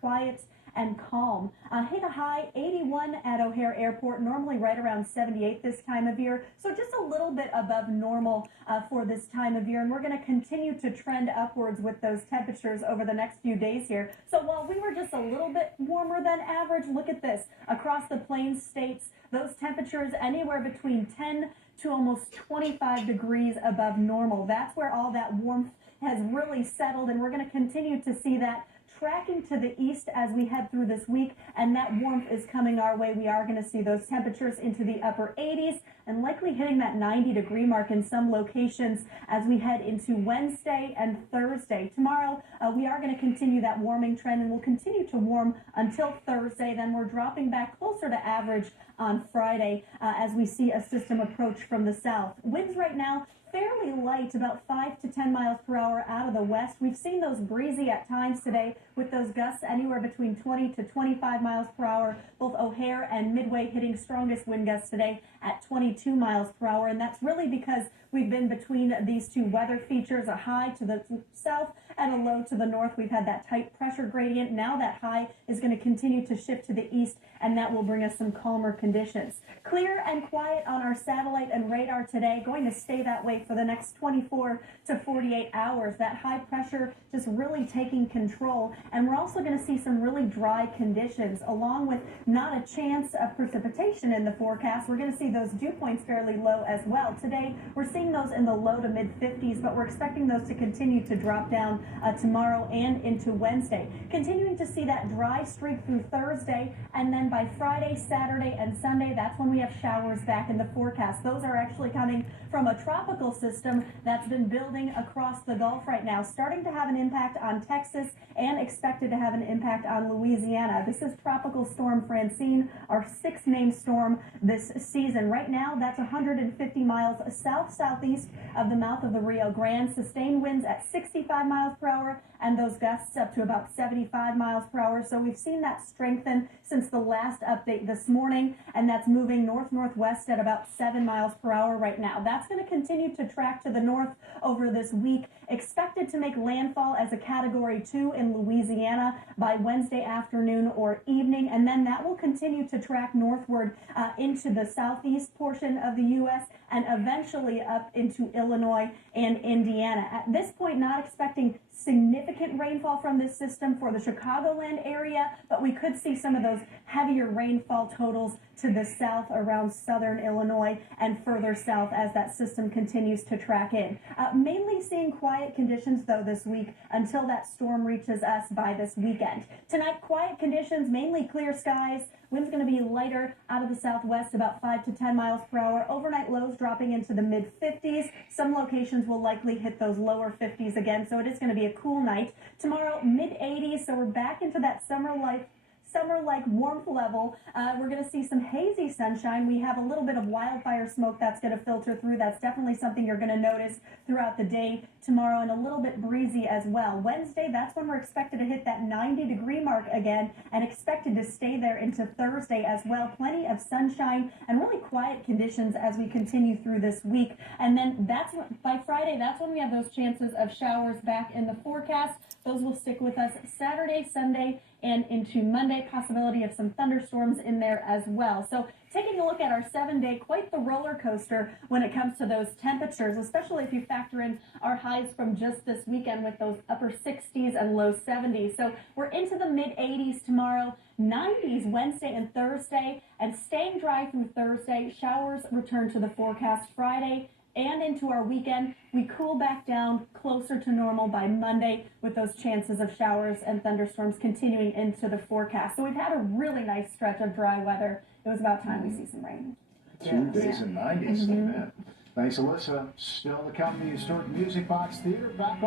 quiet and calm. Hit a high 81 at O'Hare Airport, normally right around 78 this time of year, so just a little bit above normal for this time of year, and we're going to continue to trend upwards with those temperatures over the next few days here. So while we were just a little bit warmer than average, look at this. Across the Plains states, those temperatures anywhere between 10 to almost 25 degrees above normal. That's where all that warmth has really settled, and we're going to continue to see that tracking to the east as we head through this week, and that warmth is coming our way. We are going to see those temperatures into the upper 80s and likely hitting that 90-degree mark in some locations as we head into Wednesday and Thursday. Tomorrow, we are going to continue that warming trend, and we'll continue to warm until Thursday. Then we're dropping back closer to average on Friday as we see a system approach from the south. Winds right now fairly light, about 5 to 10 miles per hour out of the west. We've seen those breezy at times today with those gusts anywhere between 20 to 25 miles per hour. Both O'Hare and Midway hitting strongest wind gusts today at 22 miles per hour, and that's really because we've been between these two weather features, a high to the south and a low to the north. We've had that tight pressure gradient. Now that high is going to continue to shift to the east, and that will bring us some calmer conditions. Clear and quiet on our satellite and radar today, going to stay that way for the next 24 to 48 hours. That high pressure just really taking control, and we're also going to see some really dry conditions along with not a chance of precipitation in the forecast. We're going to see those dew points fairly low as well. Today we're seeing those in the low to mid 50s, but we're expecting those to continue to drop down tomorrow and into Wednesday. Continuing to see that dry streak through Thursday, and then by Friday, Saturday, and Sunday, that's when we have showers back in the forecast. Those are actually coming from a tropical system that's been building across the Gulf right now, starting to have an impact on Texas and expected to have an impact on Louisiana. This is Tropical Storm Francine, our sixth named storm this season. Right now, that's 150 miles south-southeast of the mouth of the Rio Grande. Sustained winds at 65 miles per hour, and those gusts up to about 75 miles per hour. So we've seen that strengthen since the last update this morning, and that's moving north-northwest at about 7 miles per hour right now. That's going to continue to track to the north over this week, expected to make landfall as a Category 2 in Louisiana by Wednesday afternoon or evening, and then that will continue to track northward into the southeast portion of the U.S. and eventually up into Illinois and Indiana. At this point, not expecting significant rainfall from this system for the Chicagoland area, but we could see some of those heavier rainfall totals to the south around southern Illinois and further south as that system continues to track in. Mainly seeing quiet conditions, though, this week until that storm reaches us by this weekend. Tonight, quiet conditions, mainly clear skies. Wind's going to be lighter out of the southwest, about 5 to 10 miles per hour. Overnight lows dropping into the mid-50s. Some locations will likely hit those lower 50s again, so it is going to be a cool night. Tomorrow, mid-80s, so we're back into that summer-like warmth level. We're going to see some hazy sunshine. We have a little bit of wildfire smoke that's going to filter through. That's definitely something you're going to notice throughout the day tomorrow, and a little bit breezy as well. Wednesday, that's when we're expected to hit that 90-degree mark again, and expected to stay there into Thursday as well. Plenty of sunshine and really quiet conditions as we continue through this week. And then by Friday, that's when we have those chances of showers back in the forecast. Those will stick with us Saturday, Sunday, and into Monday. Possibility of some thunderstorms in there as well. So taking a look at our 7-day, quite the roller coaster when it comes to those temperatures, especially if you factor in our highs from just this weekend with those upper 60s and low 70s. So we're into the mid 80s tomorrow, 90s Wednesday and Thursday, and staying dry through Thursday. Showers return to the forecast Friday and into our weekend. We cool back down closer to normal by Monday with those chances of showers and thunderstorms continuing into the forecast. So we've had a really nice stretch of dry weather. It was about time we see some rain. 2 days and 90s. Thanks, Alyssa. Still to come, the Historic Music Box Theater back on.